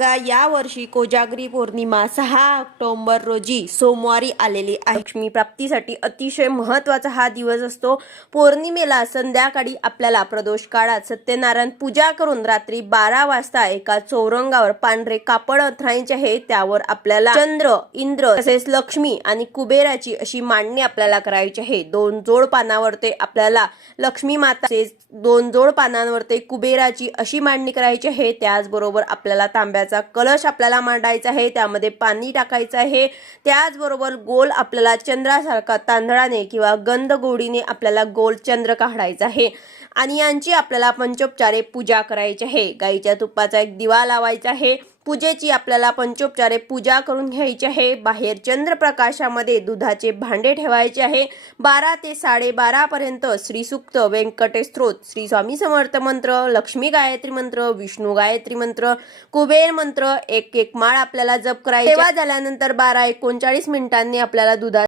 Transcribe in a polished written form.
बघा, या वर्षी कोजागरी पौर्णिमा 6 ऑक्टोबर रोजी सोमवारी आलेली आहे। लक्ष्मी प्राप्तीसाठी अतिशय महत्त्वाचा हा दिवस असतो। पौर्णिमेला संध्याकाळी आपल्याला प्रदोष काळात सत्यनारायण पूजा करून रात्री 12 वाजता एका चौरंगावर पांढरे कापड अंथरायचे आहे। त्यावर आपल्याला चंद्र, इंद्र तसेच लक्ष्मी आणि कुबेराची अशी मांडणी आपल्याला करायची आहे। 2 जोड पानावर ते आपल्याला लक्ष्मी माता, 2 जोड पानांवर ते कुबेराची अशी मांडणी करायची आहे। त्याचबरोबर आपल्याला तांब्याचा कलश आपल्याला मांडायचा आहे, त्यामध्ये पाणी टाकायचं आहे। त्याचबरोबर गोल आपल्याला चंद्रासारखा तांदळाने किंवा गंधगोळीने आपल्याला गोल चंद्र काढायचा आहे आणि यांची आपल्याला पंचोपचारे पूजा करायची आहे। गाईच्या तुपाचा एक दिवा लावायचा आहे। पूजेची आपल्याला पंचोपचारे पूजा करून घ्यायची आहे। बाहेर चंद्रप्रकाशामध्ये दुधाचे भांडे ठेवायचे आहे। 12 ते 12:30 पर्यंत श्री सूक्त, व्यंकटेश स्तोत्र, श्री स्वामी समर्थ मंत्र, लक्ष्मी गायत्री मंत्र, विष्णू गायत्री मंत्र, कुबेर मंत्र एक माळ आपल्याला जप करायची। सेवा झाल्यानंतर 12:39 मिनिटांनी आपल्याला दुधा